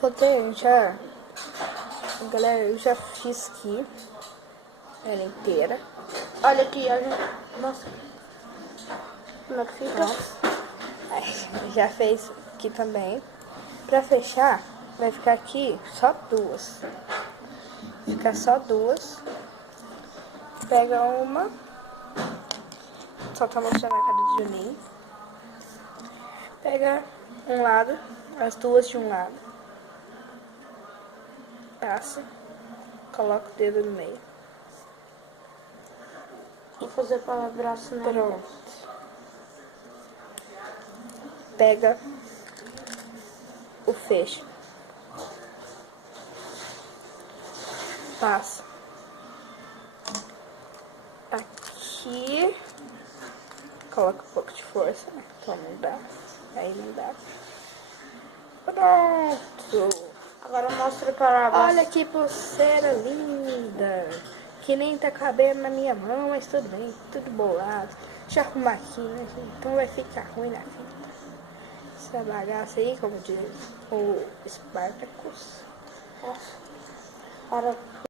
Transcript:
Botei, galera, eu já fiz aqui ela inteira. Olha aqui, olha. Nossa. Como é que fica? Aí, já fez aqui também. Pra fechar, vai ficar aqui só duas. Fica só duas. Pega uma. Só tá mostrando a cara do Juninho. Pega um lado, as duas de um lado. Passa. Coloca o dedo no meio. Vou fazer para braço na Pronto. Pega o fecho. Passa aqui. Coloca um pouco de força, né? Então não dá. Aí não dá. Pronto. Agora mostra para baixo. Olha que pulseira linda. Que nem tá cabendo na minha mão, mas tudo bem. Tudo bolado. Deixa eu arrumar aqui, né? Então vai ficar ruim na fita. Essa bagaça aí, como diz o Spartacus. Para